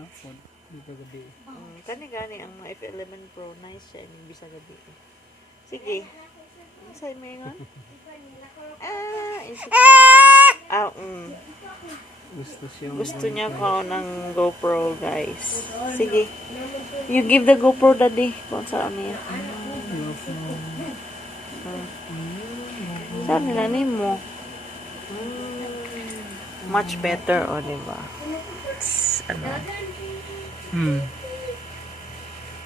ano, pod dito gabi. Kani-gani ang mga F11 Pro, nice siya yung bisa gabi. Sige. Ano sa'yo mo yun? Isip. Gusto niya ko ng GoPro, guys. Sige. You give the GoPro, daddy. Kung saan niya. Saan nilanin mo? Much better, o, diba? Ano?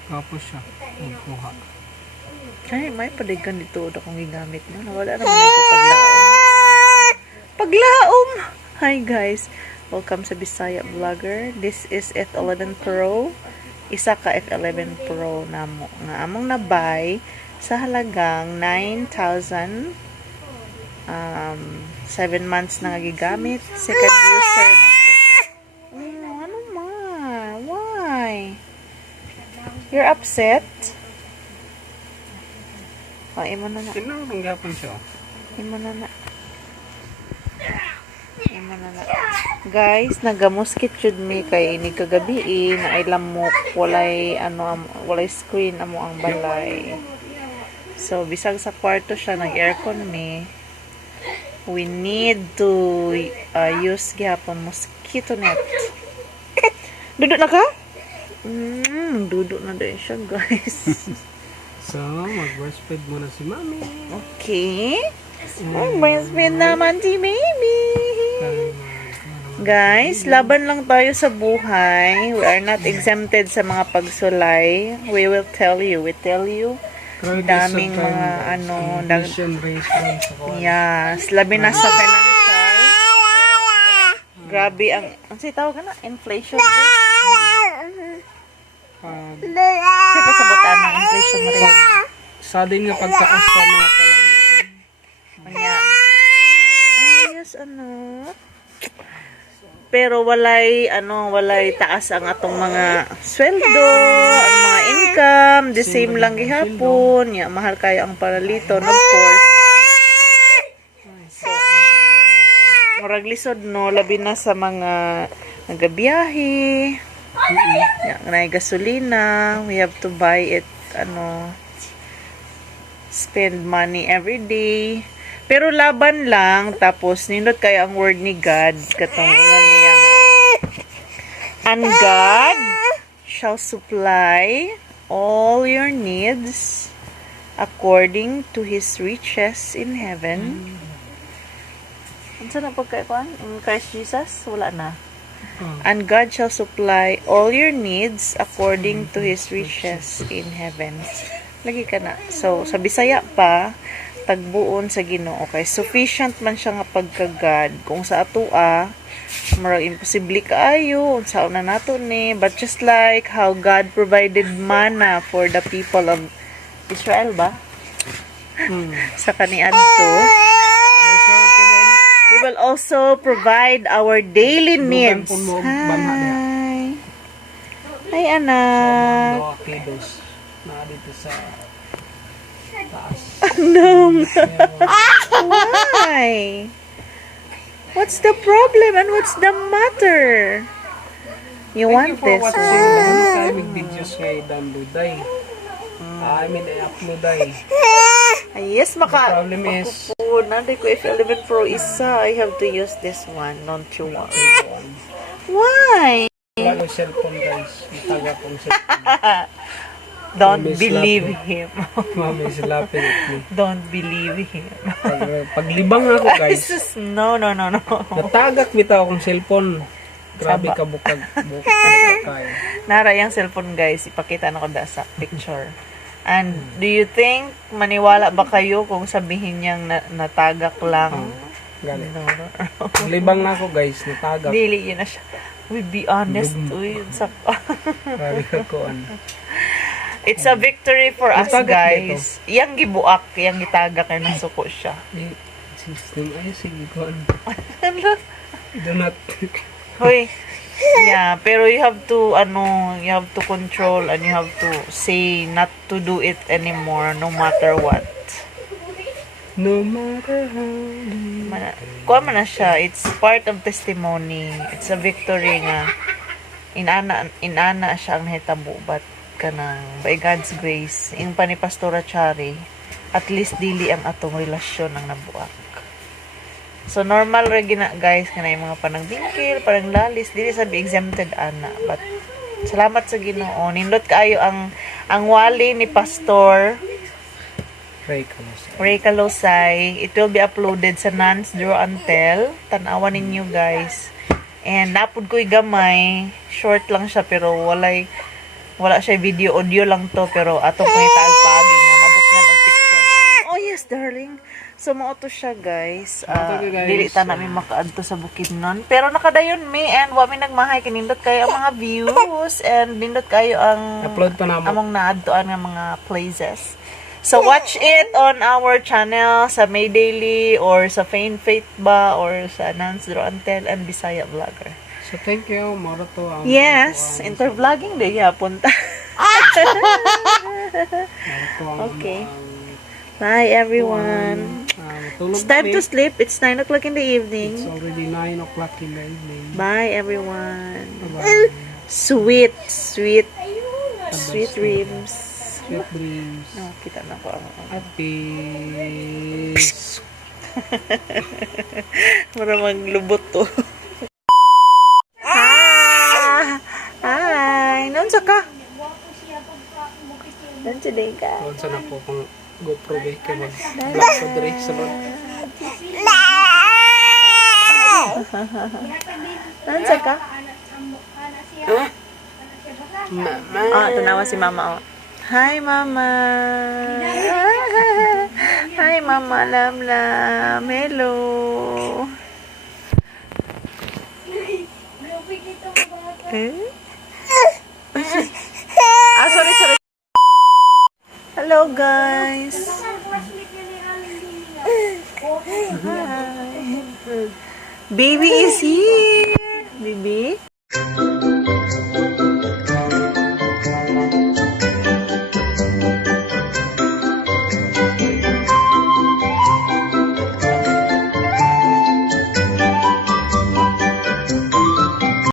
Tapos siya. Magkuha. Ay, may padigan dito akong gigamit na. Wala naman ako paglaom. Paglaom! Hi guys! Welcome sa Bisaya Vlogger. This is F11 Pro. Isa ka F11 Pro na mo. Nga among nabay sa halagang 9,000. 7 months na gigamit. Second user na ko. Ano ma? Why? You're upset? Imo na na. Tinawag gapon siya. Imo na na. Guys, nagamuskit jud mi kay ini kagabi na ilamok walay walay screen amo ang balay. So bisag sa kwarto siya nag-aircon mi. We need to use gyapon mosquito net. Duduk na ka? Duduk na din siya, guys. So, mag-breastfeed muna si Mami. Okay. Mag-breastfeed naman si Baby. Guys, laban lang tayo sa buhay. We are not exempted sa mga pagsulay. We will tell you. We tell you. Daming mga yes, labi na sa financial. Grabe ang tawag na? Inflation rate. Kasi pasabutan ng inflation rate. Sa din nga pagtaas sa mga kalamitan. Kanya. Yes, pero walay taas ang atong mga sweldo, ang mga income, the same lang gihapon. Ya, mahal kayo ang paralito, of course. So, murag lisod no, labi na sa mga nagabiyahe. Ya, na gasolina, we have to buy it spend money every day. Pero laban lang, tapos nindot kayo ang word ni God, katong ingon niya nga. And God shall supply all your needs according to His riches in heaven. Ano sa napagkaikuan? In Christ Jesus? Wala na. And God shall supply all your needs according to His riches in heaven. Lagi ka na. So, sa Bisaya pa, tagbuon sa Ginoo kay sufficient man siya nga pagkagad kung sa atoa marag imposible kaayo unsa na nato ni, but just like how God provided manna for the people of Israel ba sa kaniadto, He will also provide our daily needs. Hi anak. Na dito sa taas. No. Why? What's the problem and what's the matter? You want this? Thank you for watching the videos ngay downloaday. I mean, i-uploaday. Yes, The problem is, nanday ko F11 Pro isa. I have to use this one. Don't you want? Why? wala yung cellphone guys. Itaga kong cellphone. Don't Mami believe slap. him. Mami is laughing at me. Don't believe him. Paglibang ako guys, Sus, no. natagak bitaw akong cellphone. Grabe Saba. ka bukag kayo. Nara yung cellphone guys, ipakita na ko da sa picture. And do you think maniwala ba kayo kung sabihin niyang natagak lang? Gani. No. Paglibang na ako guys, natagak. Dili yun na siya. We be honest. Lugmok. Uy, sa Grabe ka koan. It's a victory for us Natagak guys. Yang gibuak, yang gitagak kay nasuko siya. System ay sige koan. Do not. Hoy. Yeah, pero you have to control and you have to say not to do it anymore no matter what. No matter how. Kuha man na siya. It's part of testimony. It's a victory nga. inana siya ang hitabo, but kanang by God's grace ing pa ni Pastora Chari, at least dili ang atong relasyon ang nabuak. So normal ra gina guys kanay mga panangbingkil, parang lalis, dili sa be exempted ana, but salamat sa Ginoo, nindot kaayo ang wali ni Pastor Ray Calosay. It will be uploaded sa Nance Draw and Tell. Tanawan ninyo guys. And napud ko'y gamay. Short lang siya pero wala siya video, audio lang to, pero atong pangitaag-pagi nga mabot nga og picture. Oh yes, darling. So mao to siya guys. Dili ta namin makaadto sa Bukidnon, pero nakadayon mi, and wa mi nagmahay kinindot kayo ang mga views, and nindot kayo ang upload pa namo among naadtoan nga mga places. So watch it on our channel sa May Daily or sa Faint Faith ba or sa Nance Draw and Tell and Bisaya Vlogger. So thank you, moro to ang Yes, intervlogging day punta. Okay. Bye everyone. It's time to sleep. It's 9 o'clock in the It's evening. already 9 o'clock in the evening. Bye everyone. Bye. Sweet dreams. Sweet dreams. No, kita na ko ang Happy. para maglubot to. Hi! Nansa ka? Nansa din ka? Doon sa na po kung GoPro ba kay mag-vlog sa diri sa loob. Nansa ka? Mama. Ah, tanawa si mama. Oh. Hi, mama. Hi, mama. Lam. Hello. Sorry. Hello, guys. Hi. Baby is here.